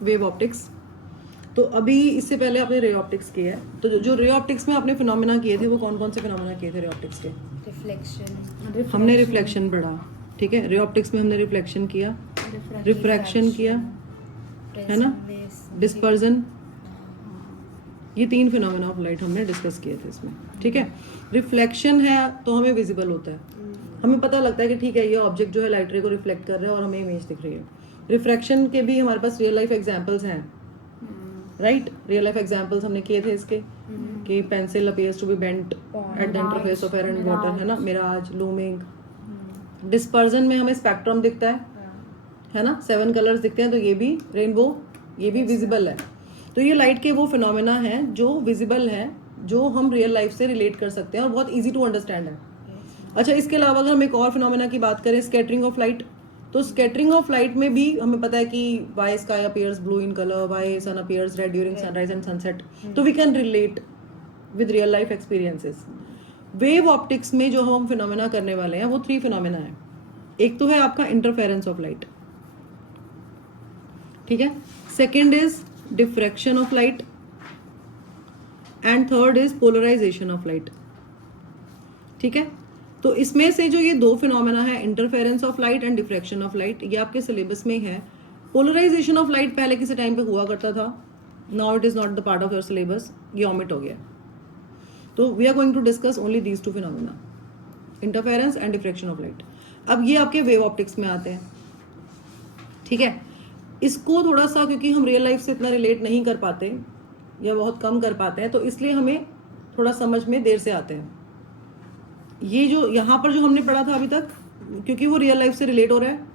Wave optics. तो अभी इससे पहले आपने रे ऑप्टिक्स किया है, तो जो रे ऑप्टिक्स में आपने फिनोमेना किए थे वो कौन कौन से फिनोमेना किए थे रे ऑप्टिक्स के? रिफ्लेक्शन, हमने रिफ्लेक्शन पढ़ा, ठीक है। रे ऑप्टिक्स में हमने रिफ्लेक्शन किया, रिफ्रैक्शन किया, है ना, डिस्पर्जन, ये 3 फिनोमेना ऑफ लाइट हमने डिस्कस किए थे इसमें, ठीक है। रिफ्लेक्शन है तो हमें विजिबल होता है, हमें पता लगता है कि ठीक है ये ऑब्जेक्ट जो है लाइट रे को रिफ्लेक्ट कर रहा है और हमें इमेज दिख रही है। रिफ्रैक्शन के भी हमारे पास रियल लाइफ एग्जांपल्स हैं, राइट। रियल लाइफ एग्जांपल्स हमने किए थे इसके कि pencil appears to be bent at the interface of air and water, है ना, मिराज, लूमिंग। डिस्पर्जन में हमें स्पेक्ट्रम दिखता है ना, 7 कलर्स दिखते हैं, तो ये भी रेनबो, ये भी विजिबल है। तो ये लाइट के वो फिनोमेना हैं जो विजिबल हैं, जो हम रियल लाइफ से रिलेट कर सकते हैं और बहुत इजी टू अंडरस्टैंड है। अच्छा, इसके अलावा अगर हम एक और फिनोमेना की बात करें, स्कैटरिंग ऑफ लाइट, तो स्कैटरिंग ऑफ लाइट में भी हमें पता है कि why sky appears blue in colour, why sun appears red during sunrise and sunset, तो we can relate with real life experiences. Wave optics में जो हम फिनोमेना करने वाले हैं वो 3 फिनोमेना है। एक तो है आपका इंटरफेरेंस ऑफ लाइट, ठीक है, second is diffraction of light and third is polarisation of light, ठीक है। तो इसमें से जो ये 2 फिनोमेना है, interference of light and diffraction of light, ये आपके सिलेबस में है। पोलराइजेशन ऑफ लाइट पहले किसी टाइम पे हुआ करता था, now it is not the part of your syllabus, ये ओमिट हो गया। तो we are going to discuss only these 2 phenomena, interference and diffraction of light. अब ये आपके वेव ऑप्टिक्स में आते हैं, ठीक है। इसको थोड़ा सा, क्योंकि हम रियल लाइफ से इतना रिलेट नहीं कर पाते या बहुत कम कर पाते हैं, तो इसलिए हमें थोड़ा समझ में देर से आते हैं। ये जो यहाँ पर जो हमने पढ़ा था अभी तक, क्योंकि वो रियल लाइफ से रिलेट हो रहा है,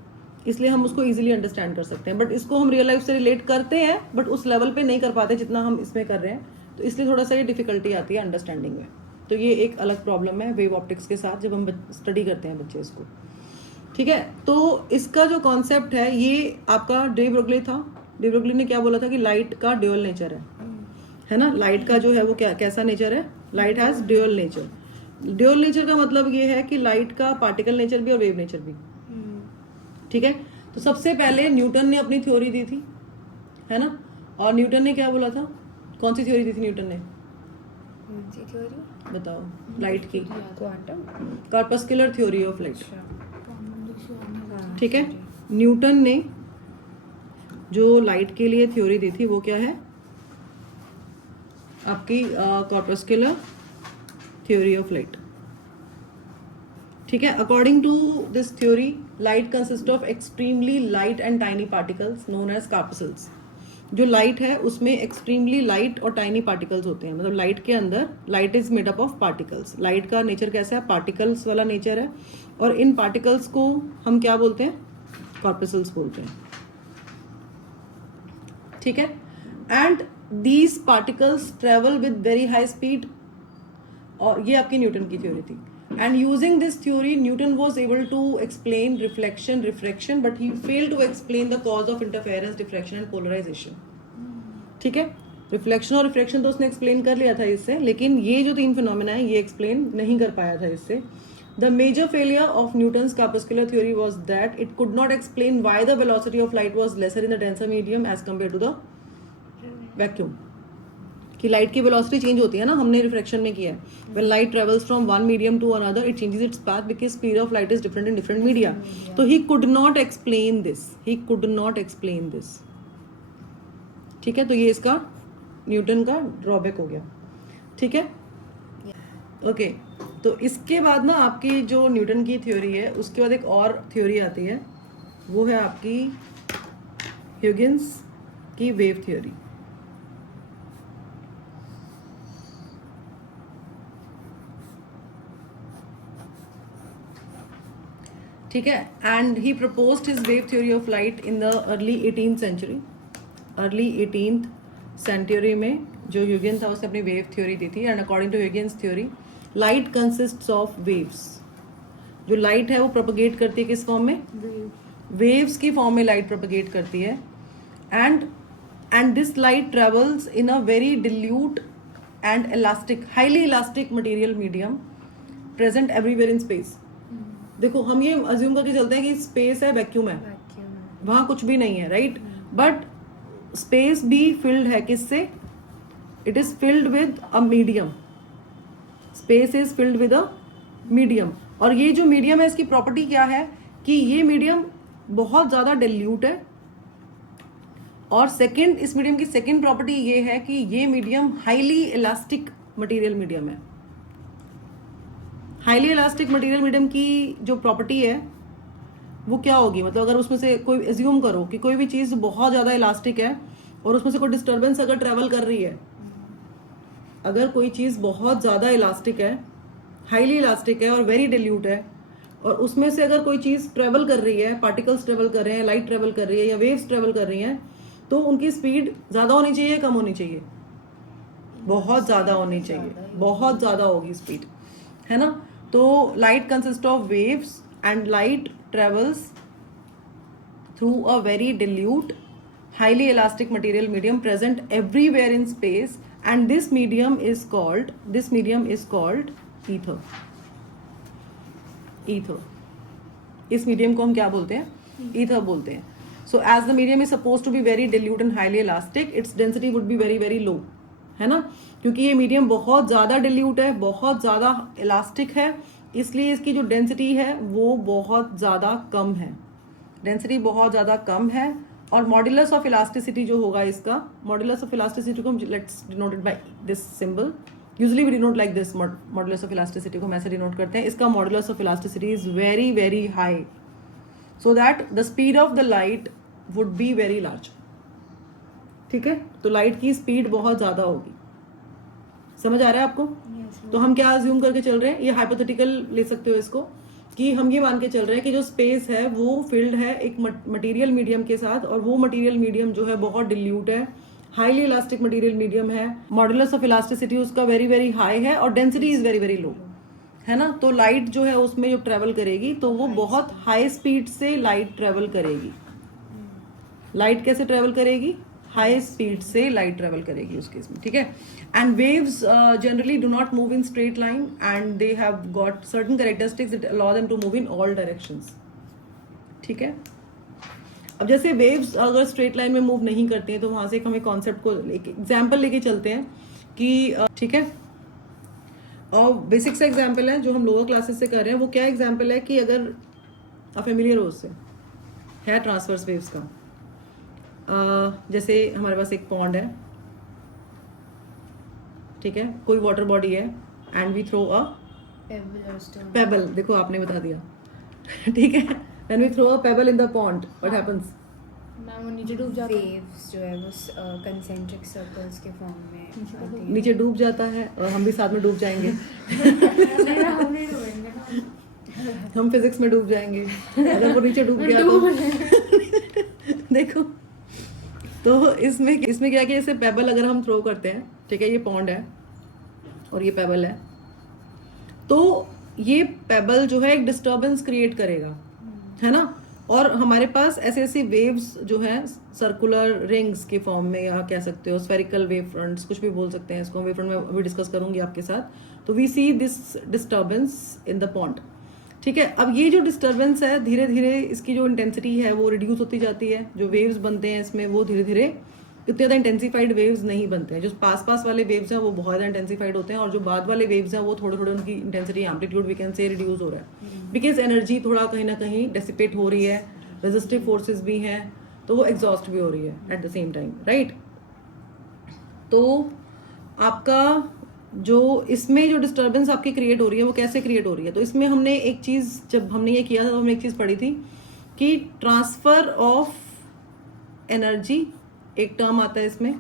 इसलिए हम उसको इजीली अंडरस्टैंड कर सकते हैं। बट इसको हम रियल लाइफ से रिलेट करते हैं, बट उस लेवल पे नहीं कर पाते जितना हम इसमें कर रहे हैं, तो इसलिए थोड़ा सा ये डिफिकल्टी आती है अंडरस्टैंडिंग में। तो ये एक अलग प्रॉब्लम है वेव ऑप्टिक्स के साथ जब हम स्टडी करते हैं बच्चे इसको, ठीक है। तो इसका जो कॉन्सेप्ट है, ये आपका डे ब्रोगली था। डे ब्रोगली ने क्या बोला था कि लाइट का ड्यूअल नेचर है ना, लाइट का जो है वो क्या कैसा नेचर है, light has dual nature. Dual nature का मतलब ये है कि लाइट का पार्टिकल नेचर भी और वेव नेचर भी, ठीक है। तो सबसे पहले न्यूटन ने अपनी थ्योरी दी थी, है ना, और न्यूटन ने क्या बोला था, कौन सी थ्योरी दी थी न्यूटन ने, बताओ, लाइट की, कॉर्पस्कुलर थ्योरी ऑफ लाइट, ठीक है। न्यूटन ने जो लाइट के लिए थ्योरी दी थी वो क्या है आपकी, कॉर्पस्कुलर थ्योरी ऑफ लाइट, ठीक है। According to this theory, light consist of extremely light and tiny particles known as corpuscles. जो लाइट है उसमें एक्सट्रीमली लाइट और टाइनी पार्टिकल्स होते हैं, मतलब लाइट के अंदर, light is made up of particles. Light का नेचर कैसा है, पार्टिकल्स वाला नेचर है, और इन पार्टिकल्स को हम क्या बोलते हैं, कॉर्पसल्स बोलते हैं, ठीक है। And these particles travel with very high speed, और ये आपकी न्यूटन की थ्योरी थी। And using this theory Newton was able to explain reflection, refraction, but he failed to explain the cause of interference, diffraction and polarization, ठीक है। Reflection और refraction तो उसने एक्सप्लेन कर लिया था इससे, लेकिन ये जो 3 फिनोमेना है ये एक्सप्लेन नहीं कर पाया था इससे। The major failure of Newton's corpuscular theory was that it could not explain why the velocity of light was lesser in the denser medium as compare to the vacuum, कि light की velocity change होती है ना, हमने refraction में किया है। When light travels from one medium to another it changes its path because speed of light is different in different media. तो he could not explain this, he could not explain this, ठीक है। तो ये इसका Newton का drawback हो गया, ठीक है, ओके। तो इसके बाद ना आपकी जो न्यूटन की थ्योरी है, उसके बाद एक और थ्योरी आती है, वो है आपकी ह्यूगिन्स की वेव थ्योरी, ठीक है। And he proposed his wave theory of light in the early 18th century. Early 18th century में जो ह्यूगिन था उसने अपनी वेव थ्योरी दी थी। And according to Huygens theory, light consists of waves. जो लाइट है वो प्रोपगेट करती है किस फॉर्म में, वेव्स की फॉर्म में लाइट प्रोपगेट करती है। And this light travels in a very dilute and elastic, highly elastic material medium present everywhere in space. देखो, हम ये अज्यूम करके चलते हैं कि स्पेस है, वैक्यूम है, वहां कुछ भी नहीं है, राइट। बट स्पेस भी फिल्ड है किससे? It is filled with a medium. Space is filled with a medium. और ये जो मीडियम है इसकी प्रॉपर्टी क्या है कि ये मीडियम बहुत ज्यादा डिल्यूट है. और सेकंड, इस मीडियम की सेकंड प्रॉपर्टी ये है कि ये medium highly elastic material medium है. हाईली इलास्टिक मटेरियल मीडियम की जो प्रॉपर्टी है वो क्या होगी? मतलब अगर उसमें से कोई एज्यूम करो कि कोई भी चीज़ बहुत ज़्यादा इलास्टिक है और उसमें से कोई डिस्टर्बेंस अगर ट्रेवल कर रही है, अगर कोई चीज़ बहुत ज़्यादा इलास्टिक है, हाईली इलास्टिक है और वेरी डिल्यूट है, और उसमें से अगर कोई चीज़ ट्रेवल कर रही है, पार्टिकल्स ट्रेवल कर रहे हैं, लाइट ट्रेवल कर रही है या वेव्स ट्रेवल कर रही हैं, तो उनकी स्पीड ज़्यादा होनी चाहिए, कम होनी चाहिए? बहुत ज़्यादा होनी चाहिए, बहुत ज़्यादा होगी स्पीड, है ना? तो light consist of waves and light travels through a very dilute highly elastic material medium present everywhere in space, and this medium is called ether. इस मीडियम को हम क्या बोलते हैं? ईथर बोलते हैं. So as the medium is suppose to be very dilute and highly elastic, its density would be very very low, है ना? क्योंकि ये मीडियम बहुत ज़्यादा डिल्यूट है, बहुत ज़्यादा इलास्टिक है, इसलिए इसकी जो डेंसिटी है वो बहुत ज़्यादा कम है. डेंसिटी बहुत ज़्यादा कम है. और मॉड्यूलस ऑफ इलास्टिसिटी जो होगा इसका, मॉड्यूलस ऑफ इलास्टिसिटी को let's denote it by this symbol. Usually we denote like this. Modulus of elasticity को हम ऐसे डिनोट करते हैं. इसका modulus of elasticity is very very high, so that the speed of the light would be very large. ठीक है? तो light की स्पीड बहुत ज़्यादा होगी. समझ आ रहा है आपको? तो हम क्या अज्यूम करके चल रहे हैं? ये हाइपोथेटिकल ले सकते हो इसको, कि हम ये मान के चल रहे हैं कि जो स्पेस है वो फिल्ड है एक मटेरियल मीडियम के साथ, और वो मटेरियल मीडियम जो है बहुत डिल्यूट है, हाईली इलास्टिक मटेरियल मीडियम है, मॉड्यूलस ऑफ इलास्टिसिटी उसका वेरी वेरी हाई है और density is very very low, है ना? तो लाइट जो है उसमें जो ट्रेवल करेगी तो वो बहुत हाई स्पीड से लाइट ट्रेवल करेगी. लाइट कैसे ट्रेवल करेगी? हाई स्पीड से लाइट ट्रेवल करेगी उस केस में. ठीक है? And waves generally do not move in straight line and they have got certain characteristics that allow them to move in all directions. ठीक है? अब जैसे वेव्स अगर स्ट्रेट लाइन में मूव नहीं करते हैं तो वहां से हमें कॉन्सेप्ट को एक एग्जाम्पल लेके चलते हैं कि ठीक है, और बेसिक सा एग्जाम्पल है जो हम लोअर क्लासेस से कर रहे हैं. वो क्या एग्जाम्पल है कि अगर आप फेमिलियर हो उससे, है ट्रांसवर्स वेव्स का. जैसे हमारे पास एक पॉन्ड है, ठीक है, कोई वाटर बॉडी है, and we throw a pebble. देखो आपने बता दिया. ठीक है? And we throw a pebble in the pond, what happens? Ma'am वो नीचे डूब जाता है. वेव्स जो है वो कंसेंट्रिक सर्कल्स के फॉर्म में आती हैं. नीचे डूब जाता है और हम भी साथ में डूब जाएंगे. हम फिजिक्स में डूब जाएंगे अगर वो नीचे डूब गया तो. देखो, तो इसमें क्या कि जैसे पेबल अगर हम थ्रो करते हैं, ठीक है, ये पॉन्ड है और ये पेबल है, तो ये पेबल जो है एक डिस्टर्बेंस क्रिएट करेगा, है ना? और हमारे पास ऐसे ऐसे वेव्स जो हैं सर्कुलर रिंग्स के फॉर्म में, या कह सकते हो स्फेरिकल वेव फ्रंट्स, कुछ भी बोल सकते हैं इसको. वेव फ्रंट में अभी डिस्कस करूंगी आपके साथ. तो we see this disturbance in the pond. ठीक है? अब ये जो डिस्टर्बेंस है धीरे धीरे इसकी जो इंटेंसिटी है वो रिड्यूस होती जाती है. जो वेव्स बनते हैं इसमें वो धीरे धीरे इतने ज़्यादा इंटेंसिफाइड वेव्स नहीं बनते हैं. जो पास वाले वेव्स हैं वो बहुत ज़्यादा इंटेंसिफाइड होते हैं, और जो बाद वाले वेव्स हैं वो थोड़े थोड़े उनकी intensity amplitude we can say reduce हो रहा है, बिकॉज एनर्जी थोड़ा कहीं ना कहीं डेसिपेट हो रही है, रेजिस्टिव फोर्सेस भी हैं, तो वो एग्जॉस्ट भी हो रही है at the same time, right? तो आपका जो इसमें जो डिस्टर्बेंस आपकी क्रिएट हो रही है वो कैसे क्रिएट हो रही है? तो इसमें हमने एक चीज़, जब हमने ये किया था तो हमने एक चीज़ पढ़ी थी कि ट्रांसफर ऑफ एनर्जी एक टर्म आता है इसमें,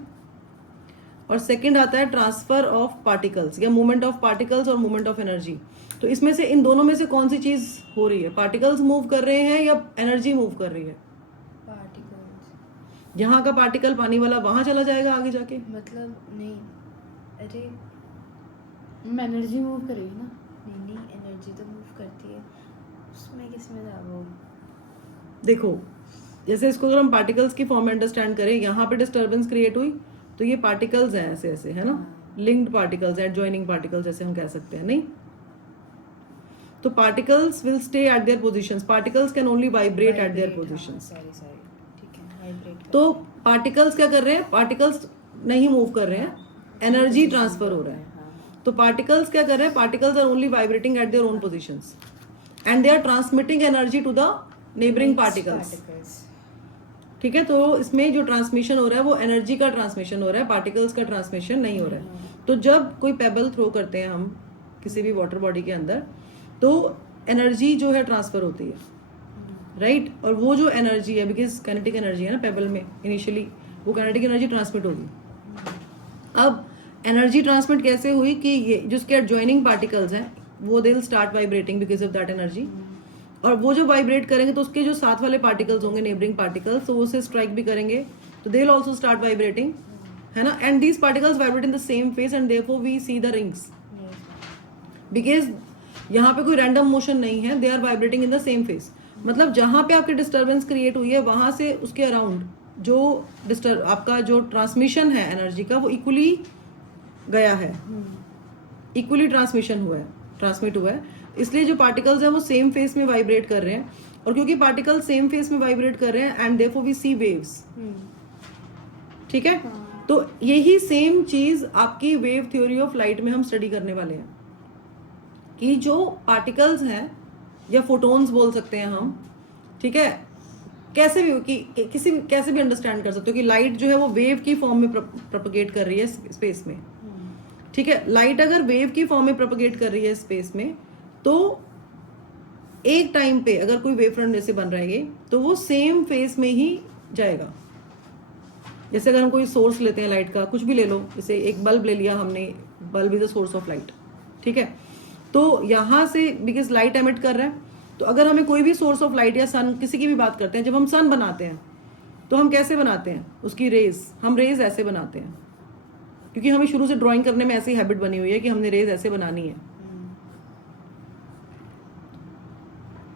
और सेकंड आता है ट्रांसफर ऑफ पार्टिकल्स, या मूवमेंट ऑफ पार्टिकल्स और मूवमेंट ऑफ एनर्जी. तो इसमें से इन दोनों में से कौन सी चीज़ हो रही है? पार्टिकल्स मूव कर रहे हैं या एनर्जी मूव कर रही है? पार्टिकल्स. यहाँ का पार्टिकल पानी वाला वहां चला जाएगा आगे जाके? मतलब नहीं, अरे एनर्जी मूव करेगी ना. नहीं, एनर्जी तो मूव करती है उसमें. किसमें था वो? देखो, जैसे इसको अगर हम पार्टिकल्स की फॉर्म में अंडरस्टैंड करें, यहाँ पे डिस्टर्बेंस क्रिएट हुई तो ये पार्टिकल्स हैं ऐसे ऐसे, है ना? लिंक्ड पार्टिकल्स, एडजॉइनिंग पार्टिकल्स जैसे हम कह सकते हैं, नहीं? तो particles will stay at there positions. Particles can only vibrate eight there positions. Sorry ठीक है, वाइब्रेट. तो पार्टिकल्स क्या कर रहे हैं, पार्टिकल्स नहीं मूव कर रहे हैं, एनर्जी ट्रांसफर हो रहा है। तो पार्टिकल्स क्या कर रहे हैं, particles are only vibrating at their own positions and they are transmitting energy to the neighbouring particles. ठीक है, तो इसमें जो ट्रांसमिशन हो रहा है वो एनर्जी का ट्रांसमिशन हो रहा है, पार्टिकल्स का ट्रांसमिशन नहीं हो रहा है। तो जब कोई पेबल थ्रो करते हैं हम किसी भी वाटर बॉडी के अंदर, तो एनर्जी जो है ट्रांसफर होती है, राइट और वो जो एनर्जी है, बिकॉज काइनेटिक एनर्जी है ना पेबल में इनिशियली, वो काइनेटिक एनर्जी ट्रांसमिट होगी। अब एनर्जी ट्रांसमिट कैसे हुई कि ये जिसके एडजॉइनिंग पार्टिकल्स हैं वो they will start vibrating because of that energy, और वो जो वाइब्रेट करेंगे तो उसके जो साथ वाले पार्टिकल्स होंगे नेबरिंग पार्टिकल्स, तो वो उसे स्ट्राइक भी करेंगे, तो they will also start vibrating, है ना। And these particles vibrate in the same phase and therefore we see the rings, because यहाँ पे कोई रैंडम मोशन नहीं है, they are vibrating in the same phase. मतलब जहाँ पे आपकी डिस्टर्बेंस क्रिएट हुई है वहां से उसके अराउंड जो आपका जो ट्रांसमिशन है एनर्जी का वो इक्वली गया है, इक्वली ट्रांसमिशन हुआ है, ट्रांसमिट हुआ है, इसलिए जो पार्टिकल्स हैं वो सेम फेस में वाइब्रेट कर रहे हैं। और क्योंकि पार्टिकल्स सेम फेस में वाइब्रेट कर रहे हैं and therefore we see waves, ठीक है। तो यही सेम चीज आपकी वेव थ्योरी ऑफ लाइट में हम स्टडी करने वाले हैं कि जो पार्टिकल्स हैं या फोटोन्स बोल सकते हैं हम, ठीक है, कैसे भी कि किसी कैसे भी अंडरस्टैंड कर सकते हो कि लाइट जो है वो वेव की फॉर्म में प्रोपगेट कर रही है स्पेस में, ठीक है। लाइट अगर वेव की फॉर्म में प्रोपगेट कर रही है स्पेस में, तो एक टाइम पे अगर कोई वेव फ्रंट जैसे बन रहा है ये, तो वो सेम फेस में ही जाएगा। जैसे अगर हम कोई सोर्स लेते हैं लाइट का, कुछ भी ले लो, जैसे एक बल्ब ले लिया हमने, bulb is a source of light, ठीक है। तो यहाँ से बिकॉज लाइट एमिट कर रहा है, तो अगर हमें कोई भी सोर्स ऑफ लाइट या सन किसी की भी बात करते हैं, जब हम सन बनाते हैं तो हम कैसे बनाते हैं उसकी रेज, हम रेज ऐसे बनाते हैं, क्योंकि हमें शुरू से ड्राइंग करने में ऐसी हैबिट बनी हुई है कि हमने रेज ऐसे बनानी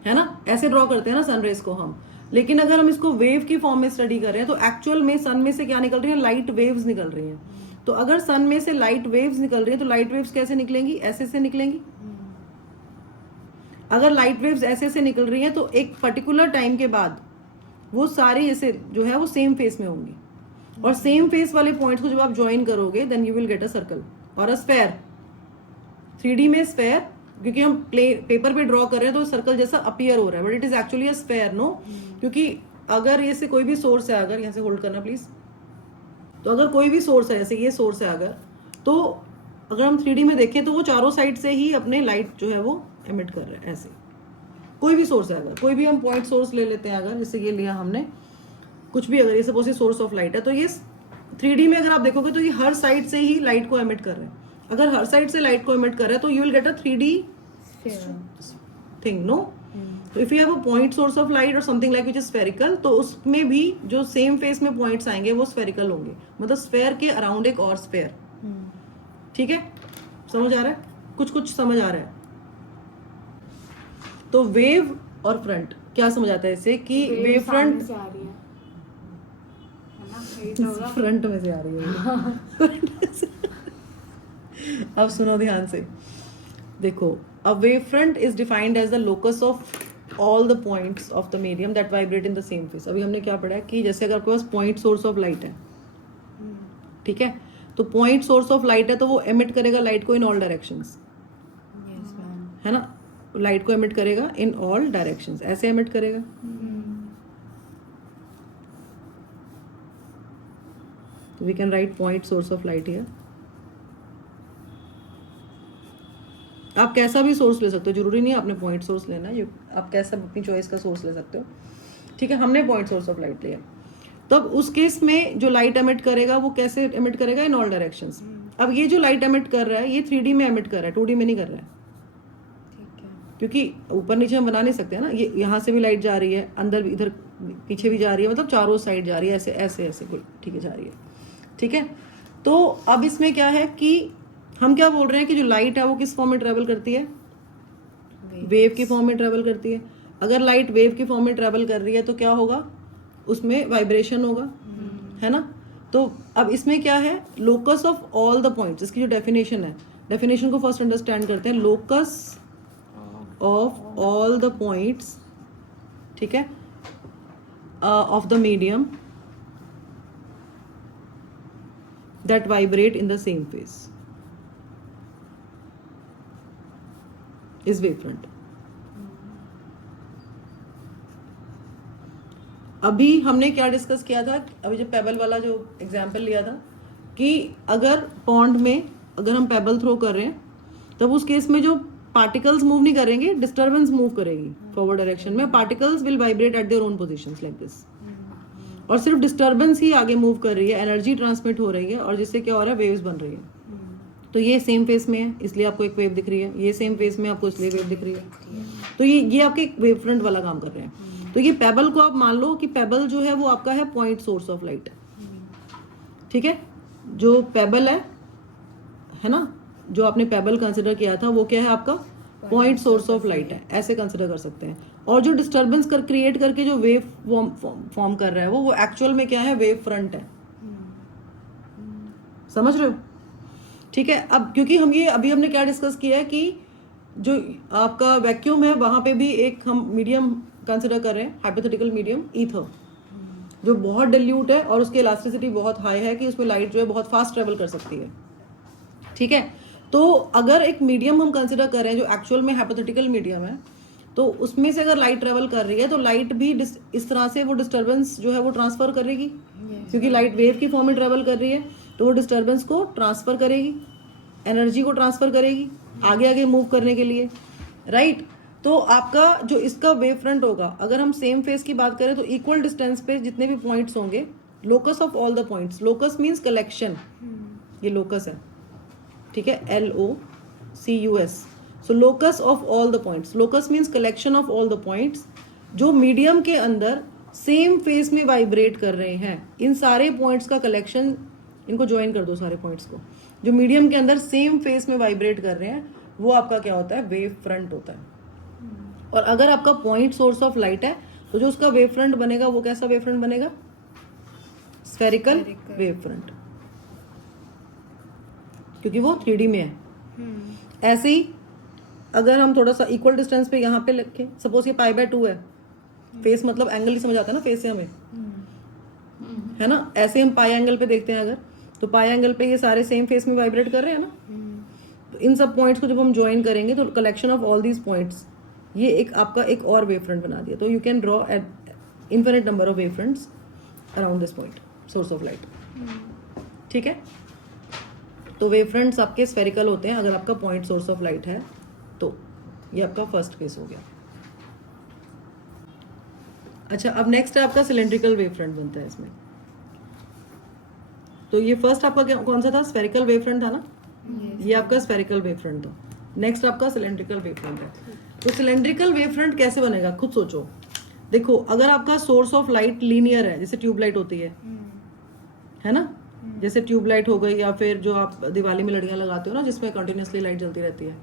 है ना, ऐसे ड्रॉ करते हैं ना सन रेज को हम। लेकिन अगर हम इसको वेव की फॉर्म में स्टडी कर रहे हैं तो एक्चुअल में सन में से क्या निकल रही है, लाइट वेव्स निकल रही हैं। तो अगर सन में से लाइट वेव्स निकल रही है तो लाइट वेव्स कैसे निकलेंगी, ऐसे से निकलेंगी। अगर लाइट वेव्स ऐसे से निकल रही हैं तो एक पर्टिकुलर टाइम के बाद वो सारी ऐसे जो है वो सेम फेस में होंगी, और सेम फेस वाले पॉइंट्स को जब आप ज्वाइन करोगे then you will get a circle और अ स्फेयर। 3D में स्फेयर, क्योंकि हम पेपर पे ड्रॉ कर रहे हैं तो सर्कल जैसा अपीयर हो रहा है, but it is actually a sphere, no. क्योंकि अगर ये से कोई भी सोर्स है, अगर यहाँ से होल्ड करना प्लीज, तो अगर कोई भी सोर्स है, जैसे ये सोर्स है अगर, तो अगर हम 3D में देखें तो वो चारों साइड से ही अपने लाइट जो है वो एमिट कर रहे हैं। ऐसे कोई भी सोर्स है, अगर कोई भी हम पॉइंट सोर्स ले लेते हैं, अगर जैसे ये लिया हमने कुछ भी, अगर ये सपोज ये सोर्स ऑफ लाइट है, तो ये 3D में अगर आप देखोगे तो ये हर साइड से ही लाइट को एमिट कर रहे हैं। अगर हर साइड से लाइट को एमिट कर रहा है तो you will get a 3D thing, no. तो if you have a point source of light और something like which is spherical, तो उसमें भी जो सेम फेस में पॉइंट्स आएंगे वो स्फेरिकल होंगे, मतलब स्फेयर के अराउंड एक और स्फेयर, ठीक है। समझ आ रहा है, कुछ कुछ समझ आ रहा है। तो वेव और फ्रंट क्या समझ आता है इससे कि वेव फ्रंट से आ रही है ना, यही तो होगा। फ्रंट में से आ रही है। अब सुनो ध्यान से, देखो, a wave front is defined as the locus of all the points of the medium that vibrate in the same phase. अभी हमने क्या पढ़ा है कि जैसे अगर आपके पास पॉइंट सोर्स ऑफ लाइट है, ठीक है, तो पॉइंट सोर्स ऑफ लाइट है तो वो एमिट करेगा लाइट को इन ऑल डायरेक्शंस, है ना, लाइट को एमिट करेगा इन ऑल डायरेक्शंस, ऐसे एमिट करेगा। तो we can write point source of light here. आप कैसा भी सोर्स ले सकते हो, जरूरी नहीं है आपने पॉइंट सोर्स लेना है, आप कैसा अपनी चॉइस का सोर्स ले सकते हो, ठीक है। हमने पॉइंट सोर्स ऑफ लाइट लिया, तब उस केस में जो लाइट एमिट करेगा वो कैसे एमिट करेगा, इन ऑल डायरेक्शंस। अब ये जो लाइट एमिट कर रहा है ये 3D में एमिट कर रहा है, 2D में नहीं कर रहा है, क्योंकि ऊपर नीचे हम बना नहीं सकते हैं ना। ये यहाँ से भी लाइट जा रही है, अंदर भी, इधर पीछे भी जा रही है, मतलब चारों साइड जा रही है, ऐसे ऐसे ऐसे कोई, ठीक है, जा रही है, ठीक है। तो अब इसमें क्या है कि हम क्या बोल रहे हैं कि जो लाइट है वो किस फॉर्म में ट्रेवल करती है, वेव की फॉर्म में ट्रेवल करती है। अगर लाइट वेव की फॉर्म में ट्रेवल कर रही है तो क्या होगा, उसमें वाइब्रेशन होगा, है ना। तो अब इसमें क्या है, locus of all the points, इसकी जो डेफिनेशन है, डेफिनेशन को फर्स्ट अंडरस्टैंड करते हैं। Locus of all the points, ठीक है, of the medium that vibrate in the same phase is wavefront. अभी हमने क्या डिस्कस किया था, अभी जो पेबल वाला जो एग्जाम्पल लिया था कि अगर पॉन्ड में अगर हम पेबल थ्रो कर रहे हैं तब उस केस में जो पार्टिकल्स मूव नहीं करेंगे, डिस्टर्बेंस मूव करेगी फॉरवर्ड डायरेक्शन में. Particles will vibrate eight their own positions like this. और सिर्फ डिस्टर्बेंस ही आगे मूव कर रही है, एनर्जी ट्रांसमिट हो रही है और जिससे क्या हो रहा है, वेव्स बन रही है. तो ये सेम फेस में है इसलिए आपको एक वेव दिख रही है, ये सेम फेस में आपको इसलिए वेव दिख रही है. तो ये आपके एक वेव फ्रंट वाला काम कर रहे हैं. तो ये पेबल को आप मान लो कि पेबल जो है वो आपका है पॉइंट सोर्स ऑफ लाइट. ठीक है, जो पेबल है ना, जो आपने पेबल कंसिडर किया था वो क्या है, आपका पॉइंट सोर्स ऑफ लाइट है, ऐसे कंसिडर कर सकते हैं. और जो डिस्टर्बेंस क्रिएट करके जो वेव फॉर्म कर रहा है वो एक्चुअल में क्या है, वेव फ्रंट है. समझ रहे हो? ठीक है. अब क्योंकि हम ये अभी हमने क्या डिस्कस किया है कि जो आपका वैक्यूम है वहां पे भी एक हम मीडियम कंसिडर कर रहे हैं, हाइपोथेटिकल मीडियम ईथर, जो बहुत डिल्यूट है और उसकी इलास्टिसिटी बहुत हाई है कि उसमें लाइट जो है बहुत फास्ट ट्रेवल कर सकती है. ठीक है. तो अगर एक मीडियम हम कंसिडर कर रहे हैं जो एक्चुअल में हाइपोथेटिकल मीडियम है, तो उसमें से अगर लाइट ट्रेवल कर रही है तो लाइट भी इस तरह से वो डिस्टर्बेंस जो है वो ट्रांसफर करेगी. क्योंकि लाइट वेव की फॉर्म में ट्रेवल कर रही है तो वो डिस्टर्बेंस को ट्रांसफर करेगी, एनर्जी को ट्रांसफर करेगी आगे आगे मूव करने के लिए. राइट. तो आपका जो इसका वेव फ्रंट होगा, अगर हम सेम फेस की बात करें तो इक्वल डिस्टेंस पे जितने भी पॉइंट्स होंगे, locus of all the points, locus means collection, ये लोकस है. ठीक है, LOCUS. So locus of all the points, locus means collection of all the points जो मीडियम के अंदर सेम फेस में वाइब्रेट कर रहे हैं. इन सारे पॉइंट्स का कलेक्शन, इनको ज्वाइन कर दो सारे पॉइंट्स को, जो मीडियम के अंदर सेम फेस में वाइब्रेट कर रहे हैं वो आपका क्या होता है, वेव फ्रंट होता है. और अगर आपका पॉइंट सोर्स ऑफ लाइट है तो जो उसका वेव फ्रंट बनेगा वो कैसा वेव फ्रंट बनेगा, स्फेरिकल वेव फ्रंट, क्योंकि वो 3D में है. ऐसे ही अगर हम थोड़ा सा इक्वल डिस्टेंस पे यहाँ पे लिखें, सपोज ये π/2 है, फेस मतलब एंगल ही समझ आता है ना फेस से हमें, है ना. ऐसे हम पाई एंगल पे देखते हैं अगर, तो पाई एंगल पे ये सारे सेम फेस में वाइब्रेट कर रहे हैं ना. तो इन सब पॉइंट्स को जब हम ज्वाइन करेंगे तो collection of all these points, ये एक आपका एक और वेव फ्रंट बना दिया. तो you can draw infinite number of wave fronts around this point source of light. ठीक है. तो वेव फ्रंट्स आपके स्फेरिकल होते हैं अगर आपका पॉइंट सोर्स ऑफ लाइट है. तो ये आपका फर्स्ट केस हो गया. अच्छा, अब नेक्स्ट है आपका सिलेंड्रिकल वेव फ्रंट बनता है इसमें. तो ये फर्स्ट आपका कौन सा था, स्फेरिकल वेव फ्रंट था ना. ये आपका स्फेरिकल वेव फ्रंट था. नेक्स्ट आपका सिलेंड्रिकल वेव फ्रंट है. तो सिलेंड्रिकल वेव फ्रंट कैसे बनेगा, खुद सोचो. देखो, अगर आपका सोर्स ऑफ लाइट लीनियर है, जैसे ट्यूबलाइट होती है ना, जैसे ट्यूबलाइट हो गई, या फिर जो आप दिवाली में लड़ियां लगाते हो ना जिसमें कंटिन्यूसली लाइट जलती रहती है.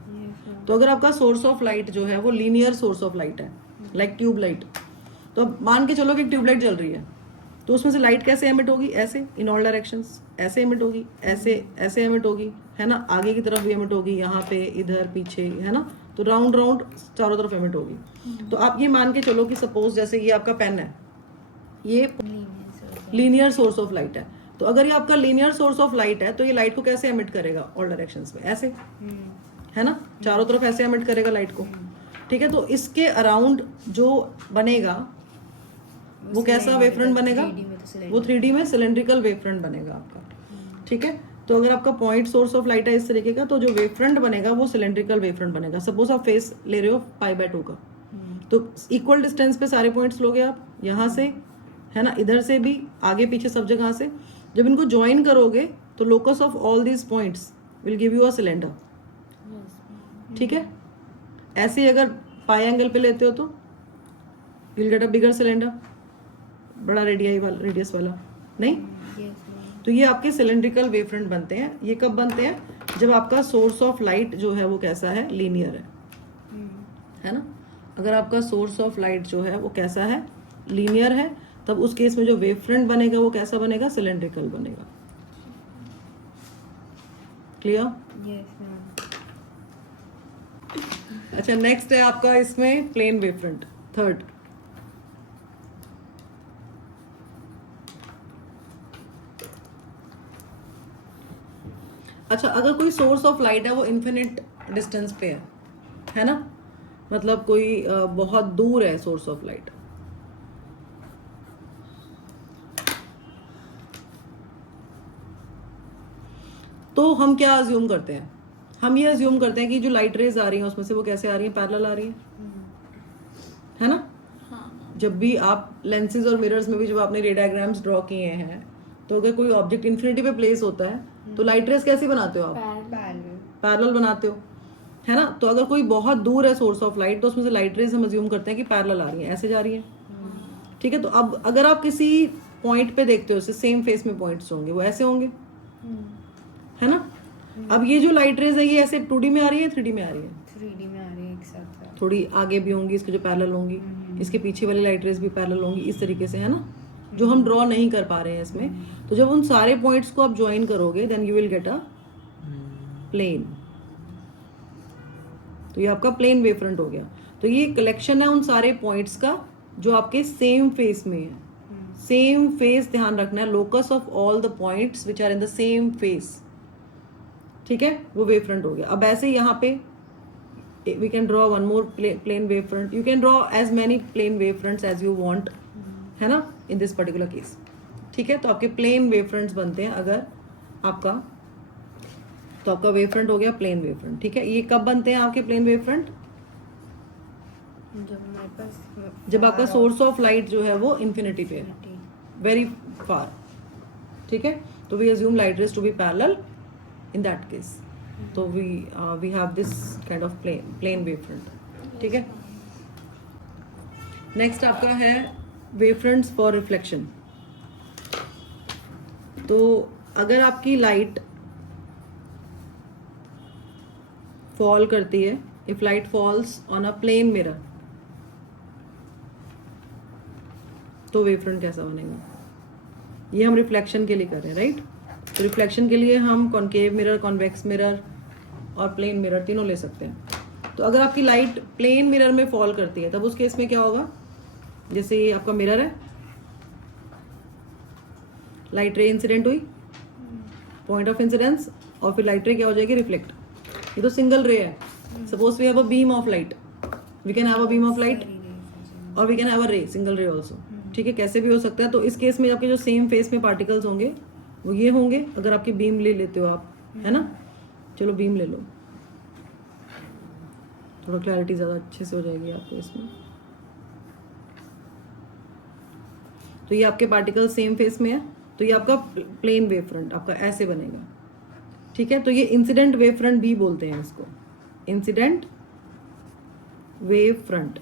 तो अगर आपका सोर्स ऑफ लाइट जो है वो लीनियर सोर्स ऑफ लाइट है, लाइक ट्यूबलाइट, तो मान के चलो कि ट्यूबलाइट जल रही है, तो उसमें से लाइट कैसे एमिट होगी, ऐसे इन ऑल डायरेक्शंस, ऐसे एमिट होगी, ऐसे एमिट होगी, है ना. आगे की तरफ भी एमिट होगी, यहाँ पे, इधर, पीछे, है ना. तो राउंड राउंड चारों तरफ एमिट होगी. तो आप ये मान के चलो कि सपोज जैसे ये आपका पेन है, ये लीनियर सोर्स ऑफ लाइट है. तो अगर ये आपका लीनियर सोर्स ऑफ लाइट है तो ये लाइट को कैसे एमिट करेगा, ऑल डायरेक्शंस में, ऐसे, है ना, चारों तरफ ऐसे एमिट करेगा लाइट को. ठीक है. तो इसके अराउंड जो बनेगा वो कैसा वेव फ्रंट बनेगा, वो 3D में सिलेंड्रिकल वेव फ्रंट बनेगा आपका. ठीक है. तो अगर आपका पॉइंट सोर्स ऑफ लाइट है इस तरीके का, तो जो वेव फ्रंट बनेगा वो सिलेंड्रिकल वेव फ्रंट बनेगा. सपोज आप फेस ले रहे हो π/2 का, तो इक्वल डिस्टेंस पे सारे पॉइंट्स लोगे आप, यहाँ से, है ना, इधर से भी, आगे पीछे सब जगह से. जब इनको ज्वाइन करोगे तो locus of all these points will give you a cylinder. ठीक है. ऐसे ही अगर पाई एंगल पे लेते हो तो will get a bigger cylinder, बड़ा रेडियस वाला, नहीं. तो ये आपके सिलेंड्रिकल वेव फ्रंट बनते हैं. ये कब बनते हैं, जब आपका सोर्स ऑफ लाइट जो है वो कैसा है, लीनियर है ना. अगर आपका सोर्स ऑफ लाइट जो है वो कैसा है, लीनियर है, तब उस केस में जो वेव फ्रंट बनेगा वो कैसा बनेगा, सिलेंड्रिकल बनेगा. क्लियर? अच्छा, नेक्स्ट है आपका इसमें प्लेन वेव फ्रंट, थर्ड. अच्छा, अगर कोई सोर्स ऑफ लाइट है वो इन्फिनिट डिस्टेंस पे है ना, मतलब कोई बहुत दूर है सोर्स ऑफ लाइट, तो हम क्या अज्यूम करते हैं? हम ये अज्यूम करते हैं कि जो लाइट रेज आ रही हैं उसमें से वो कैसे आ रही हैं? पैरेलल आ रही है ना? जब भी आप लेंसेज और मिरर्स में भी जब आपने रे डायग्राम्स ड्रॉ किए हैं, तो अगर कोई ऑब्जेक्ट इन्फिनिटी पे प्लेस होता है तो लाइट रेज कैसी बनाते हो आप? पैरेलल बनाते हो, है ना? तो अगर कोई बहुत दूर है सोर्स ऑफ लाइट तो उसमें से लाइट रेज हम अज्यूम करते हैं कि पैरेलल आ रही है, ऐसे जा रही है, ठीक है? तो अब अगर आप किसी पॉइंट पे देखते हो, सेम फेस में पॉइंट्स होंगे, वो ऐसे होंगे, है ना? अब ये जो लाइट रेज है ये ऐसे 2D में आ रही है, 3D में आ रही है? 3D में आ रही है एक साथ। थोड़ी आगे भी होंगी इसके जो पैरेलल होंगी, इसके पीछे वाली लाइट रेज भी पैरेलल होंगी, इस तरीके से, है ना? जो हम ड्रॉ नहीं कर पा रहे हैं इसमें। तो जब उन सारे पॉइंट्स को आप ज्वाइन करोगे then you will get a plane. तो ये आपका प्लेन वेव फ्रंट हो गया। तो ये कलेक्शन है उन सारे पॉइंट्स का जो आपके सेम फेस में है। सेम फेस ध्यान रखना है, locus of all the points which are in the same phase, ठीक है? वो वेव फ्रंट हो गया। अब ऐसे यहाँ पे we can draw one more plane wave front. You can draw as many plane wave fronts as you want, है ना, in this particular case, ठीक है? तो आपके प्लेन वेव फ्रंट्स बनते हैं अगर आपका, तो आपका वेव फ्रंट हो गया प्लेन वेव फ्रंट, ठीक है? ये कब बनते हैं आपके प्लेन वेव फ्रंट? जब हमारे पास जब आपका सोर्स ऑफ लाइट जो है वो इन्फिनिटी पे है, वेरी फार, ठीक है? तो we assume light rays to be parallel in that case. तो we have this kind of plane wavefront, ठीक है? नेक्स्ट आपका है wavefronts for reflection। तो अगर आपकी लाइट फॉल करती है, if light falls on a plane mirror, तो wavefront कैसा बनेगा? ये हम रिफ्लेक्शन के लिए कर रहे हैं, राइट? तो रिफ्लेक्शन के लिए हम कॉनकेव मिरर, कॉन्वेक्स मिरर और प्लेन मिरर तीनों ले सकते हैं। तो अगर आपकी लाइट प्लेन मिरर में फॉल करती है तब उस केस में क्या होगा? जैसे ये आपका मिरर है, लाइट रे इंसिडेंट हुई, पॉइंट ऑफ इंसिडेंस, और फिर लाइट रे क्या हो जाएगी? रिफ्लेक्ट। ये तो सिंगल रे है। Suppose we have a beam of light, we can have a beam of light और we can have a ray, single रे ऑल्सो, ठीक है? कैसे भी हो सकता है। तो इस केस में आपके जो सेम फेस में पार्टिकल्स होंगे वो ये होंगे। अगर आपकी बीम ले लेते हो आप, है ना? चलो बीम ले लो, थोड़ा क्लैरिटी ज़्यादा अच्छे से हो जाएगी आपको इसमें। तो ये आपके पार्टिकल सेम फेस में है, तो ये आपका प्लेन वेव फ्रंट आपका ऐसे बनेगा, ठीक है? तो ये इंसिडेंट वेव फ्रंट भी बोलते हैं इसको, इंसिडेंट वेव फ्रंट,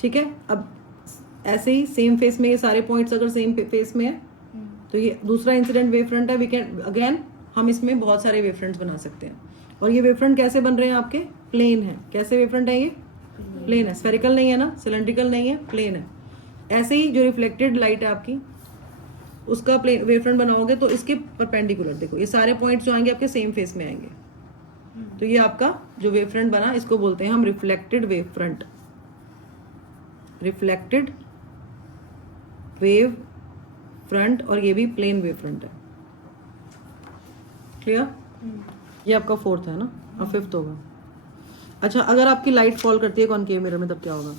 ठीक है? अब ऐसे ही सेम फेस में ये सारे पॉइंट्स अगर सेम फेस में है तो ये दूसरा इंसिडेंट वेव फ्रंट है। वी कैन अगेन, हम इसमें बहुत सारे वेव फ्रंट्स बना सकते हैं। और ये वेव फ्रंट कैसे बन रहे हैं आपके? प्लेन है। कैसे वेव फ्रंट है ये? प्लेन है। स्फेरिकल नहीं है ना, सिलेंड्रिकल नहीं है, प्लेन है। ऐसे ही जो रिफ्लेक्टेड लाइट है आपकी, उसका प्लेन वेव फ्रंट बनाओगे तो इसके परपेंडिकुलर देखो, ये सारे पॉइंट्स जो आएंगे आपके सेम फेस में आएंगे। तो ये आपका जो वेव फ्रंट बना, इसको बोलते हैं हम reflected wave front, reflected wave front. और ये भी प्लेन वेव फ्रंट है। क्लियर? ये आपका फोर्थ है ना, अब फिफ्थ होगा। अच्छा, अगर आपकी लाइट फॉल करती है कॉनकेव मिरर में तब क्या होगा?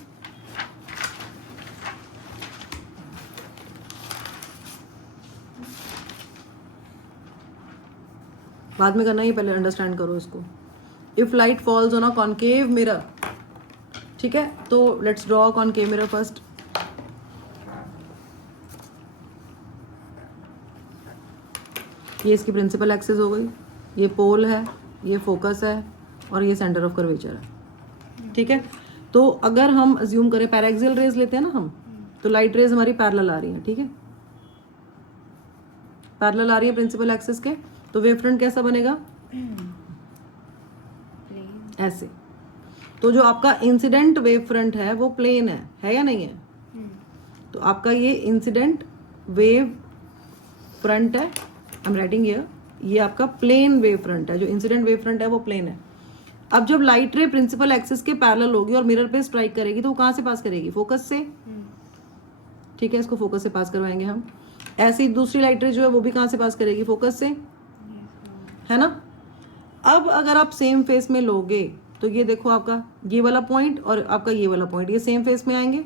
बाद में करना, ही पहले अंडरस्टैंड करो इसको। If light falls on a concave mirror, ठीक है? तो let's draw concave mirror first. ये इसकी प्रिंसिपल एक्सिस हो गई, ये पोल है, ये फोकस है और ये सेंटर ऑफ कर्वेचर है, ठीक है? तो अगर हम अज्यूम करें पैराक्सियल रेज लेते हैं ना हम, तो लाइट रेज हमारी पैरेलल आ रही है, ठीक है? पैरेलल आ रही है प्रिंसिपल एक्सिस के, तो वेव फ्रंट कैसा बनेगा? ऐसे। तो जो आपका इंसिडेंट वेव फ्रंट है वो प्लेन है या नहीं है? तो आपका ये इंसिडेंट वेव फ्रंट है, आई एम राइटिंग हियर, ये आपका प्लेन वेव फ्रंट है। जो इंसिडेंट वेव फ्रंट है वो प्लेन है। अब जब लाइट रे प्रिंसिपल एक्सिस के पैरेलल होगी और मिरर पे स्ट्राइक करेगी तो वो कहाँ से पास करेगी? फोकस से, ठीक है? इसको फोकस से पास करवाएंगे हम। ऐसी दूसरी लाइट रे जो है वो भी कहाँ से पास करेगी, फोकस से, है ना। अब अगर आप सेम फेस में लोगे तो ये देखो आपका ये वाला पॉइंट और आपका ये वाला पॉइंट ये सेम फेस में आएंगे,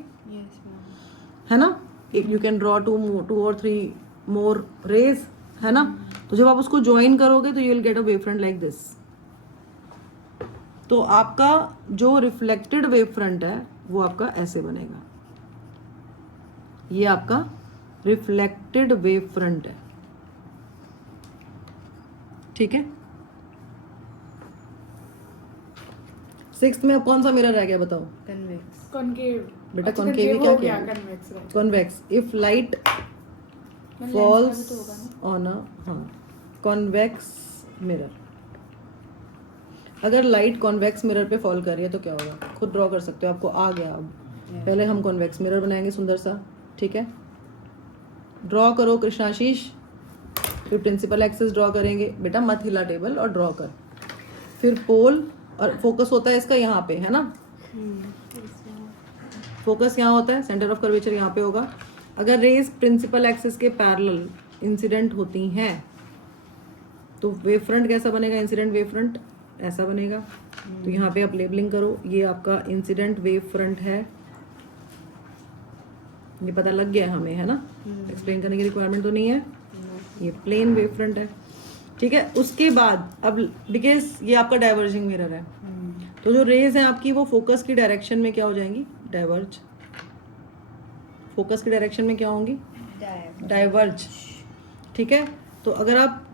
है ना। यू कैन ड्रॉ टू और थ्री मोर रेज, है ना। तो जब आप उसको ज्वाइन करोगे तो you will get a wave front like this. तो आपका जो रिफ्लेक्टेड वेव फ्रंट है वो आपका ऐसे बनेगा, ये आपका रिफ्लेक्टेड वेव फ्रंट है, ठीक है। सिक्स्थ में अब कौन सा मिरर रह गया बताओ, कन्वेक्स। कॉनकेव बेटा कॉनकेव क्या क्या है, convex right. Convex. If light falls on अ, हाँ, कॉन्वेक्स मिरर, अगर लाइट कॉन्वेक्स मिरर पे फॉल कर रही है तो क्या होगा, खुद ड्रॉ कर सकते हो, आपको आ गया। अब पहले हम कॉन्वेक्स मिरर बनाएंगे सुंदर सा, ठीक है। ड्रॉ करो कृष्णाशीष, फिर प्रिंसिपल एक्सिस ड्रॉ करेंगे, बेटा मत हिला टेबल और ड्रॉ कर। फिर पोल, और फोकस होता है इसका यहाँ पे, है ना। फोकस यहाँ होता है, सेंटर ऑफ कर्वेचर यहाँ पे होगा। अगर रेज प्रिंसिपल एक्सिस के पैरेलल इंसिडेंट होती हैं तो वेव फ्रंट कैसा बनेगा, इंसिडेंट वेव फ्रंट ऐसा बनेगा। तो यहाँ पे आप लेबलिंग करो, ये आपका इंसिडेंट वेव फ्रंट है, ये पता लग गया हमें, है ना। एक्सप्लेन करने की रिक्वायरमेंट तो नहीं है, ये प्लेन वेव फ्रंट है, ठीक है। उसके बाद अब बिकॉज ये आपका डाइवर्जिंग मिरर है तो जो रेज है आपकी वो फोकस की डायरेक्शन में क्या हो जाएंगी, डाइवर्ज। फोकस की डायरेक्शन में क्या होंगी, डाइवर्ज, ठीक है। तो अगर आप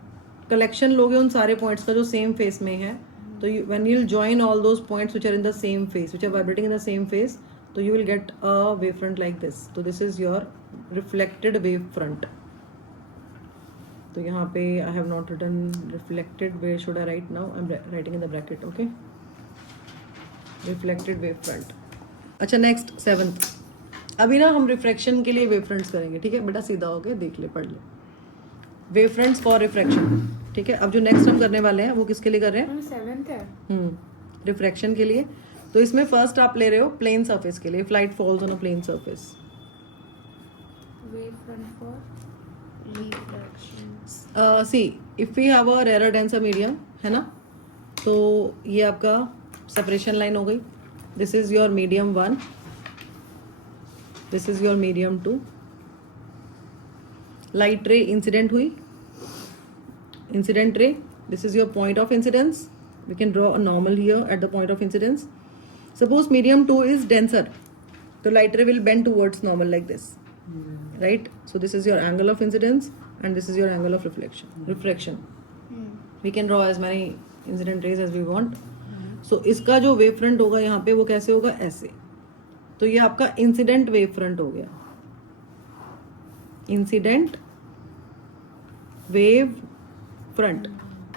कलेक्शन लोगे उन सारे पॉइंट्स का जो सेम फेस में है तो when you will join all those points which are in the same phase, which are vibrating in the same phase, तो you will get a wave front like this. तो this is your reflected wave front. तो यहाँ पे I have not written reflected, where should I write now, I am writing in the bracket, okay, reflected wave front. अच्छा next seventh, अभी ना हम refraction के लिए वेव फ्रंट्स करेंगे, ठीक है बेटा, सीधा हो गया, देख ले, पढ़ ले, वेव फ्रंट्स फॉर रिफ्रैक्शन, ठीक है। अब जो नेक्स्ट हम करने वाले हैं वो किसके लिए कर रहे हैं, सेवेंथ है रिफ्रैक्शन के लिए। तो इसमें फर्स्ट आप ले रहे हो प्लेन सरफेस के लिए, if light falls on a plane surface. Wave front for C if we have a rare denser medium, है ना, तो ये आपका सेपरेशन लाइन हो गई। This is your medium 1, this is your medium 2। Light ray incident हुई, incident ray, this is your point of incidence. We can draw a normal here at the point of incidence. Suppose medium 2 is denser, तो light रे will bend towards normal like this, right? So this is your angle of incidence and this is your angle of refraction. We can draw as many incident rays as we want. So इसका जो wave front होगा यहाँ पे वो कैसे होगा, ऐसे। तो ये आपका incident wave front हो गया, incident wave front।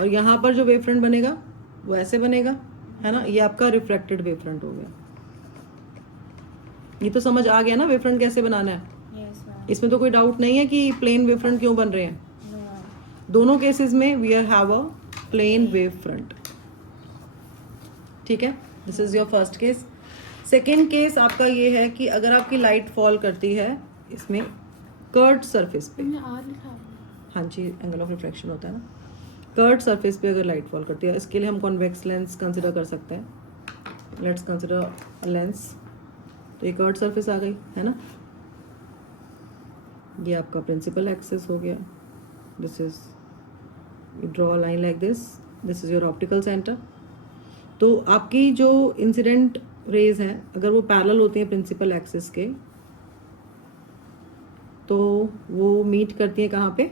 और यहाँ पर जो wave front बनेगा वो ऐसे बनेगा, है ना, ये आपका refracted wave front हो गया। ये तो समझ आ गया ना wave front कैसे बनाना है, इसमें तो कोई डाउट नहीं है कि प्लेन वेव फ्रंट क्यों बन रहे हैं। दोनों केसेस में we have a plane wave front, ठीक है। This is your first case. Second case आपका ये है कि अगर आपकी लाइट फॉल करती है इसमें कर्व्ड सरफेस पे, हाँ जी, एंगल ऑफ रिफ्रैक्शन होता है ना, कर्व्ड सरफेस पे अगर लाइट फॉल करती है, इसके लिए हम कॉन्वेक्स लेंस कंसिडर कर सकते हैं। Let's consider a lens. तो ये कर्व्ड सरफेस आ गई, है ना, ये आपका प्रिंसिपल एक्सिस हो गया। This is, you draw line like this, this is your optical centre. तो आपकी जो इंसिडेंट रेज हैं अगर वो पैरेलल होती हैं प्रिंसिपल एक्सिस के तो वो मीट करती हैं कहाँ पे,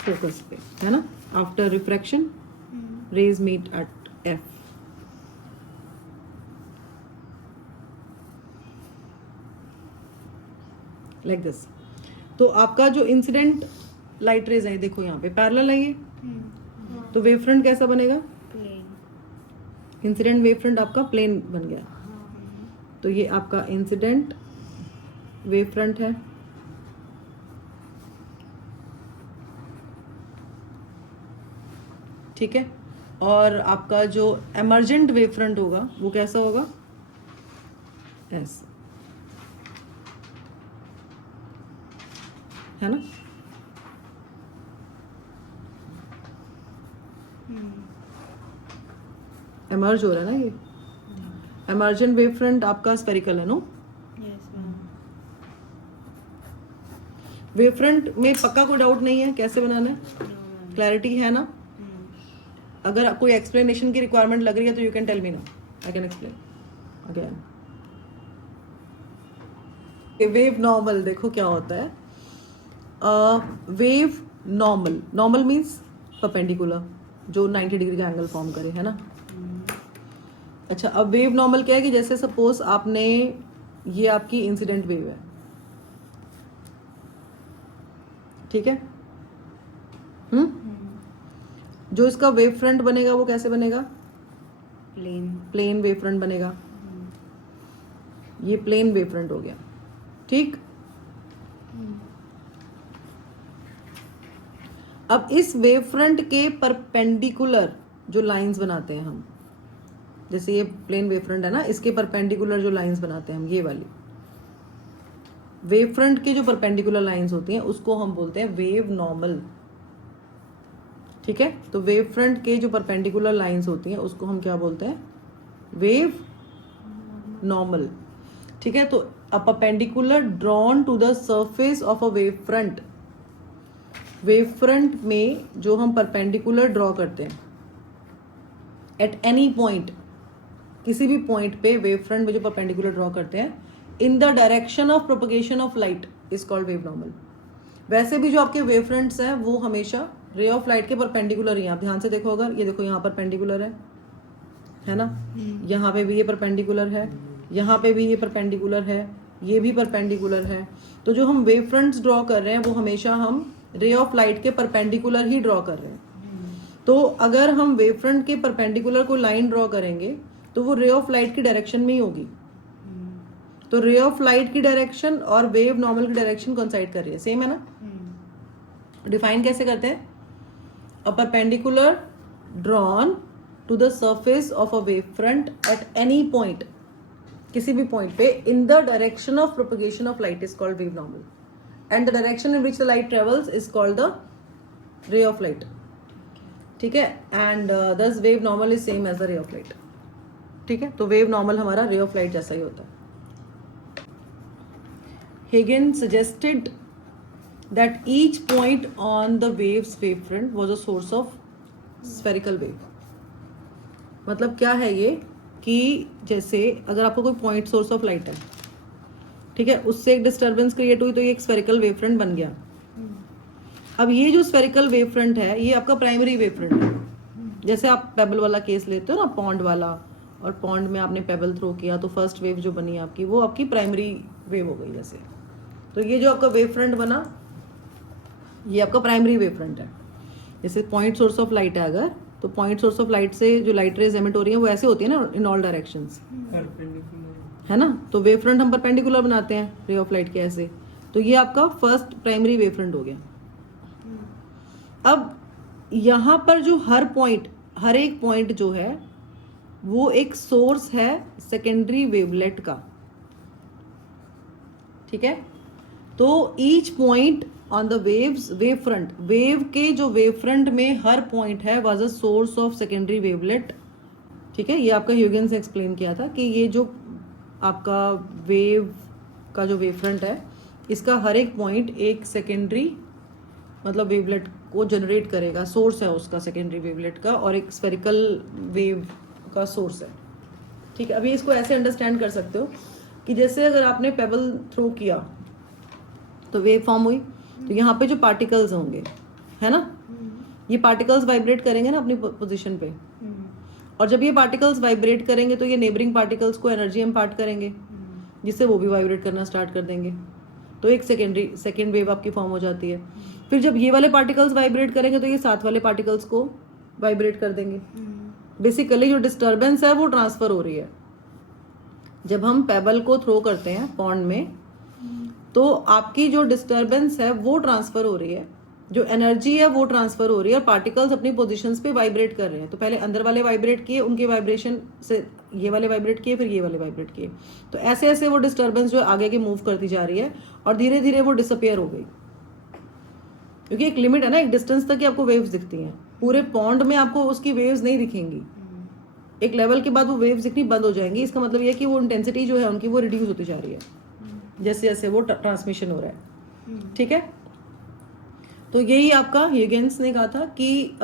फोकस पे, है ना। After refraction rays meet at F. Like this. तो आपका जो इंसिडेंट लाइट रेज है देखो यहाँ पे पैरेलल है ये, तो वेव फ्रंट कैसा बनेगा, इंसिडेंट वेव फ्रंट आपका प्लेन बन गया। तो ये आपका इंसिडेंट वेव फ्रंट है, ठीक है। और आपका जो एमर्जेंट वेव फ्रंट होगा वो कैसा होगा, ऐसा। है ना। एमर्ज हो रहा है ना ये, एमर्जेंट वेव फ्रंट आपका स्फेरिकल है no. Yes ma'am. Wave front में पक्का कोई डाउट नहीं है कैसे बनाना है, क्लैरिटी है ना। अगर कोई एक्सप्लेनेशन की रिक्वायरमेंट लग रही है तो you can tell me no, I can explain again. Wave normal देखो क्या होता है, wave normal, normal means perpendicular, जो 90 डिग्री का एंगल फॉर्म करे, है ना। अच्छा, अब वेव नॉर्मल क्या है कि जैसे सपोज आपने, ये आपकी इंसिडेंट वेव है, ठीक है। जो इसका वेव फ्रंट बनेगा वो कैसे बनेगा, प्लेन वेव फ्रंट बनेगा। ये प्लेन वेव फ्रंट हो गया, ठीक। अब इस वेव फ्रंट के परपेंडिकुलर जो लाइंस बनाते हैं हम, जैसे ये प्लेन वेव फ्रंट है ना, इसके परपेंडिकुलर जो लाइंस बनाते हैं हम, ये वाली वेव फ्रंट की जो परपेंडिकुलर लाइंस होती हैं उसको हम बोलते हैं वेव नॉर्मल, ठीक है। तो वेव फ्रंट के जो परपेंडिकुलर लाइंस होती हैं उसको हम क्या बोलते हैं, वेव नॉर्मल, ठीक है। तो a perpendicular drawn to the surface of a wave front, wave front में जो हम परपेंडिकुलर ड्रॉ करते हैं एट एनी पॉइंट, किसी भी पॉइंट पे वेव फ्रंट में जो परपेंडिकुलर ड्रॉ करते हैं इन the direction of propagation of light is called wave normal. वैसे भी जो आपके वेव फ्रंट्स हैं वो हमेशा रे ऑफ लाइट के परपेंडिकुलर ही, आप ध्यान से देखो, अगर ये देखो यहाँ परपेंडिकुलर है ना, यहाँ पे भी ये परपेंडिकुलर है, यहाँ पे भी ये परपेंडिकुलर है, ये भी परपेंडिकुलर है। तो जो हम वेव फ्रंट्स ड्रॉ कर रहे हैं वो हमेशा हम रे ऑफ लाइट के परपेंडिकुलर ही ड्रॉ कर रहे हैं। तो अगर हम वेव फ्रंट के परपेंडिकुलर को लाइन ड्रॉ करेंगे तो वो रे ऑफ लाइट की डायरेक्शन में ही होगी। तो रे ऑफ लाइट की डायरेक्शन और वेव नॉर्मल की डायरेक्शन कोइंसाइड कर रही है, सेम है ना। डिफाइन कैसे करते हैं, a perpendicular drawn to the surface of a wave front at any point, किसी भी पॉइंट पे in the direction of propagation of light is called wave normal and the direction in which the light travels is called the ray of light, ठीक है। And thus wave normal is same as the ray of light, ठीक है। तो wave normal हमारा रे of light जैसा ही होता है। Huygens suggested that each point on the wave's wavefront was a source of spherical wave। मतलब क्या है ये कि जैसे अगर आपको कोई पॉइंट सोर्स ऑफ लाइट है, ठीक है, उससे एक डिस्टर्बेंस क्रिएट हुई तो ये एक स्फेरिकल वेव फ्रंट बन गया। अब ये जो स्फेरिकल वेव फ्रंट है ये आपका प्राइमरी वेव फ्रंट है। जैसे आप पेबल वाला केस लेते हो ना, पॉन्ड वाला, और पॉन्ड में आपने पेबल थ्रो किया तो फर्स्ट वेव जो बनी आपकी वो आपकी प्राइमरी वेव हो गई। जैसे तो ये जो आपका वेव फ्रंट बना ये आपका प्राइमरी वेव फ्रंट है। जैसे पॉइंट सोर्स ऑफ लाइट है अगर, तो पॉइंट सोर्स ऑफ लाइट से जो लाइट रेज एमिट हो रही है वो ऐसे होती है ना, इन ऑल डायरेक्शंस, है ना। तो वेव फ्रंट हम परपेंडिकुलर बनाते हैं रे ऑफ लाइट के ऐसे। तो ये आपका फर्स्ट प्राइमरी वेव फ्रंट हो गया। अब यहाँ पर जो हर एक पॉइंट जो है वो एक सोर्स है सेकेंडरी वेवलेट का, ठीक है। तो each point on the wave front, wave के जो वेव फ्रंट में हर पॉइंट है was a source of secondary wavelet, ठीक है। ये आपका ह्यूगेंस ने एक्सप्लेन किया था कि ये जो आपका वेव का जो वेव फ्रंट है इसका हर एक पॉइंट एक सेकेंडरी मतलब वेवलेट को जनरेट करेगा, सोर्स है उसका सेकेंडरी वेवलेट का, और एक स्फेरिकल वेव का सोर्स है, ठीक है। अभी इसको ऐसे अंडरस्टैंड कर सकते हो कि जैसे अगर आपने पेबल थ्रो किया तो वेव फॉर्म हुई, तो यहाँ पे जो पार्टिकल्स होंगे, है ना, ये पार्टिकल्स वाइब्रेट करेंगे ना अपनी पोजीशन पे, और जब ये पार्टिकल्स वाइब्रेट करेंगे तो ये नेबरिंग पार्टिकल्स को एनर्जी इम्पार्ट करेंगे जिससे वो भी वाइब्रेट करना स्टार्ट कर देंगे। तो एक सेकेंड वेव आपकी फॉर्म हो जाती है। फिर जब ये वाले पार्टिकल्स वाइब्रेट करेंगे तो ये साथ वाले पार्टिकल्स को वाइब्रेट कर देंगे। बेसिकली जो डिस्टर्बेंस है वो ट्रांसफर हो रही है। जब हम पेबल को थ्रो करते हैं पॉन्ड में तो आपकी जो डिस्टर्बेंस है वो ट्रांसफर हो रही है, जो एनर्जी है वो ट्रांसफर हो रही है, और पार्टिकल्स अपनी पोजीशंस पे वाइब्रेट कर रहे हैं। तो पहले अंदर वाले वाइब्रेट किए, उनके वाइब्रेशन से ये वाले वाइब्रेट किए, फिर ये वाले वाइब्रेट किए। तो ऐसे ऐसे वो डिस्टर्बेंस जो आगे की मूव करती जा रही है और धीरे धीरे वो डिसअपियर हो गई। क्योंकि एक लिमिट है ना, एक डिस्टेंस तक ही आपको वेव्स दिखती हैं, पूरे पॉन्ड में आपको उसकी वेव्स नहीं दिखेंगी, एक लेवल के बाद वो वेव्स दिखनी बंद हो जाएंगी। इसका मतलब ये है कि वो इंटेंसिटी जो है उनकी वो रिड्यूस होती जा रही है जैसे जैसे वो ट्रांसमिशन हो रहा है। ठीक है, तो यही आपका ह्यूजेंस ने कहा था कि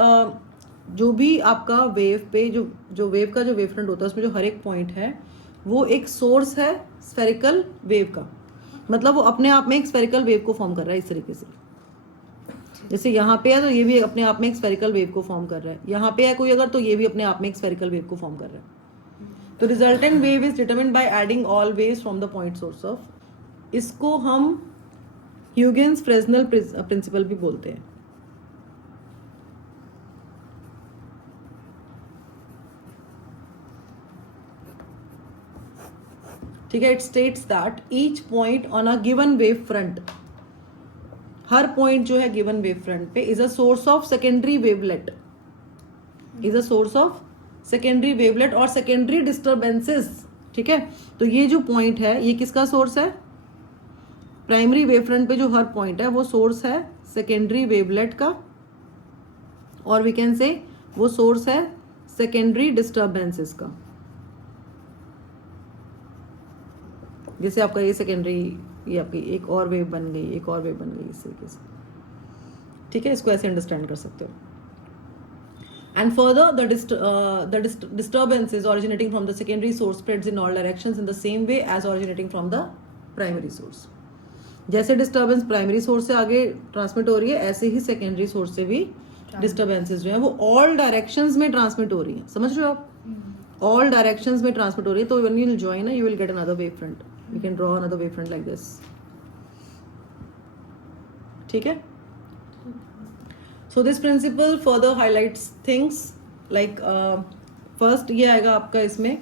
जो भी आपका वेव पे जो वेव का जो वेव फ्रंट होता है उसमें जो हर एक पॉइंट है वो एक सोर्स है स्फेरिकल वेव का, मतलब वो अपने आप में एक स्फेरिकल वेव को फॉर्म कर रहा है इस तरीके से। जैसे यहाँ पे है तो ये भी अपने आप में एक स्फेरिकल वेव को फॉर्म कर रहा है, यहाँ पे है कोई अगर तो ये भी अपने आप में एक स्फेरिकल वेव को फॉर्म कर रहा है। तो resultant wave is determined by adding all waves from the point source of, इसको हम ह्यूजेंस फ्रेस्नेल प्रिंसिपल भी बोलते हैं। ठीक है, it states that each point on a given wave front, her point जो है गिवन वेव फ्रंट पे is a source of secondary wavelet, is a source of secondary wavelet और सेकेंडरी डिस्टर्बेंसेस। ठीक है, तो ये जो पॉइंट है ये किसका सोर्स है? प्राइमरी वेव फ्रंट पे जो हर पॉइंट है वो सोर्स है सेकेंडरी वेवलेट का, और वी कैन से वो सोर्स है सेकेंडरी डिस्टर्बेंसेस का। जैसे आपका ये सेकेंडरी, ये आपकी एक और वेव बन गई, एक और वेव बन गई इस तरीके से। ठीक है, इसको ऐसे अंडरस्टैंड कर सकते हो। And further the disturbances originating from the secondary source spreads in all directions in the same way as originating from the primary source। जैसे डिस्टर्बेंस प्राइमरी सोर्स से आगे ट्रांसमिट हो रही है ऐसे ही सेकेंडरी सोर्स से भी डिस्टर्बेंसेस जो है वो ऑल डायरेक्शंस में ट्रांसमिट हो रही है। समझ रहे हो आप? ऑल डायरेक्शंस में ट्रांसमिट हो रही है। तो when you will join you will get another wave front, you can draw another wave front like this. ठीक है, so this principle further highlights things like first ये आएगा आपका इसमें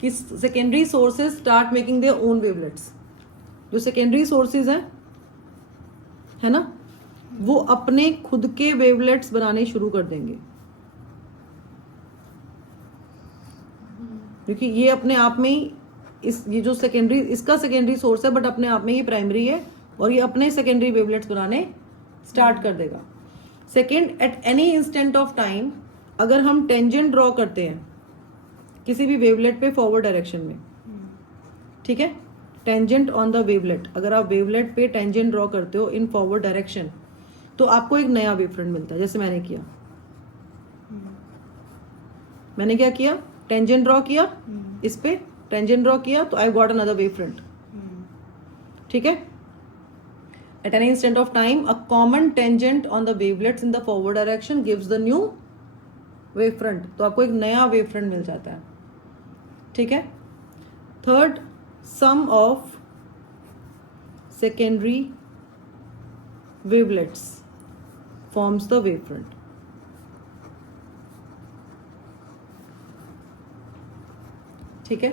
कि secondary sources start making their own wavelets. जो secondary sources हैं है ना, वो अपने खुद के वेवलेट्स बनाने शुरू कर देंगे, क्योंकि ये अपने आप में ही ये जो सेकेंडरी, इसका सेकेंडरी सोर्स है बट अपने आप में ये प्राइमरी है और ये अपने सेकेंडरी वेवलेट्स बनाने स्टार्ट कर देगा। Second, at any instant of time अगर हम टेंजेंट ड्रॉ करते हैं किसी भी वेवलेट पे फॉरवर्ड डायरेक्शन में, ठीक है, टेंजेंट ऑन द वेवलेट, अगर आप वेवलेट पे टेंजेंट ड्रॉ करते हो इन फॉरवर्ड डायरेक्शन तो आपको एक नया वेव फ्रंट मिलता है। जैसे मैंने किया, मैंने क्या किया, टेंजेंट ड्रॉ किया, इस पे टेंजेंट ड्रॉ किया तो I got another wave front. ठीक है, at any instant of time a common tangent on the wavelets in the forward direction gives the new wave front, तो आपको एक नया वेव फ्रंट मिल जाता है। ठीक है, third, sum of secondary wavelets forms the wavefront। ठीक है,